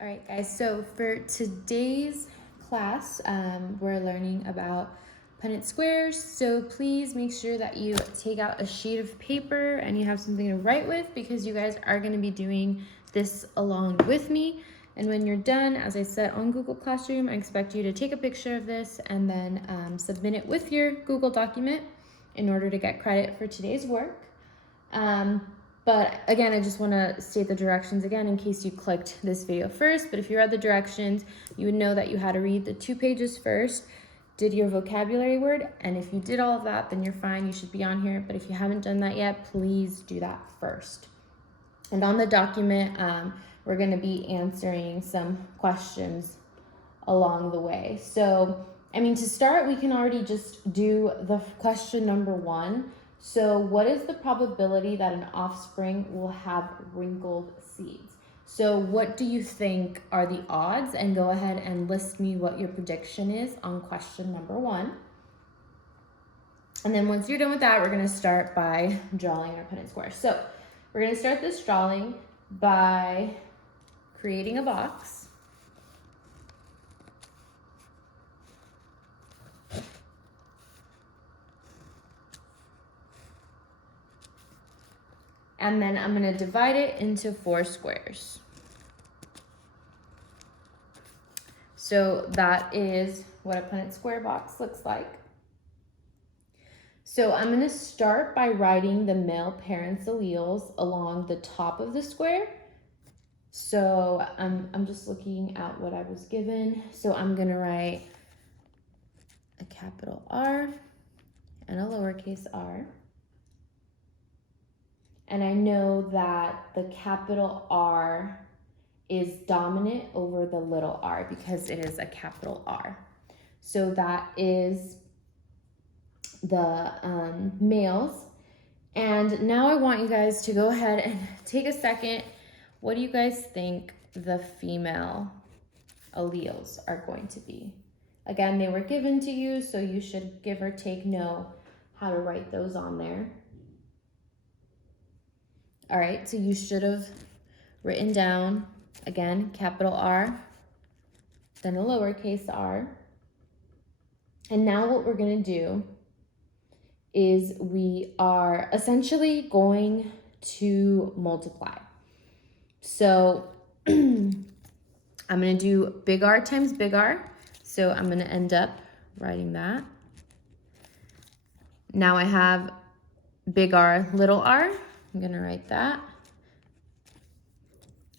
All right, guys, so for today's class, we're learning about Punnett squares. So please make sure that you take out a sheet of paper and you have something to write with, because you guys are going to be doing this along with me. And when you're done, as I said on Google Classroom, I expect you to take a picture of this and then submit it with your Google document in order to get credit for today's work. But again, I just want to state the directions again in case you clicked this video first. But if you read the directions, you would know that you had to read the 2 pages first, did your vocabulary word, and if you did all of that, then you're fine. You should be on here. But if you haven't done that yet, please do that first. And on the document, we're going to be answering some questions along the way. So, to start, we can already just do the question number 1. So what is the probability that an offspring will have wrinkled seeds? So what do you think are the odds? And go ahead and list me what your prediction is on question number 1. And then once you're done with that, we're going to start by drawing our Punnett square. So we're going to start this drawing by creating a box. And then I'm going to divide it into 4 squares. So that is what a Punnett square box looks like. So I'm going to start by writing the male parents' alleles along the top of the square. So I'm just looking at what I was given. So I'm going to write a capital R and a lowercase r. And I know that the capital R is dominant over the little r because it is a capital R. So that is the males. And now I want you guys to go ahead and take a second. What do you guys think the female alleles are going to be? Again, they were given to you, so you should give or take know how to write those on there. All right, so you should have written down, again, capital R, then a lowercase r. And now what we're going to do is we are essentially going to multiply. So I'm going to do big R times big R. So I'm going to end up writing that. Now I have big R, little r. I'm going to write that.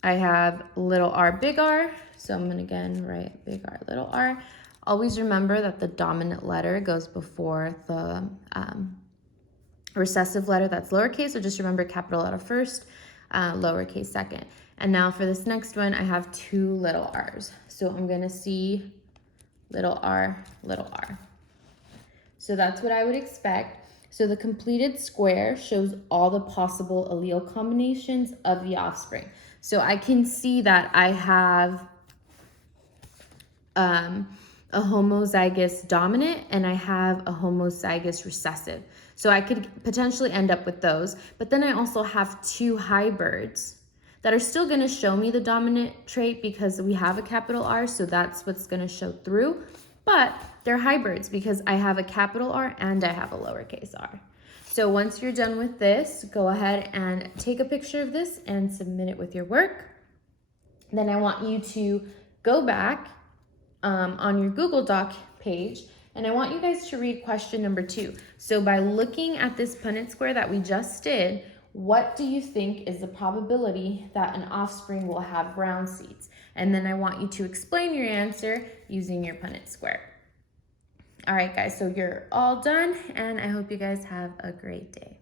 I have little r, big R. So I'm going to again write big R, little r. Always remember that the dominant letter goes before the recessive letter that's lowercase. So just remember capital letter first, lowercase second. And now for this next one, I have 2 little r's. So I'm going to see little r, little r. So that's what I would expect. So the completed square shows all the possible allele combinations of the offspring. So I can see that I have a homozygous dominant and I have a homozygous recessive. So I could potentially end up with those. But then I also have 2 hybrids that are still going to show me the dominant trait because we have a capital R, so that's what's going to show through. But they're hybrids because I have a capital R and I have a lowercase r. So once you're done with this, go ahead and take a picture of this and submit it with your work. Then I want you to go back on your Google Doc page, and I want you guys to read question number 2. So by looking at this Punnett square that we just did, what do you think is the probability that an offspring will have round seeds? And then I want you to explain your answer using your Punnett square. All right, guys, so you're all done, and I hope you guys have a great day.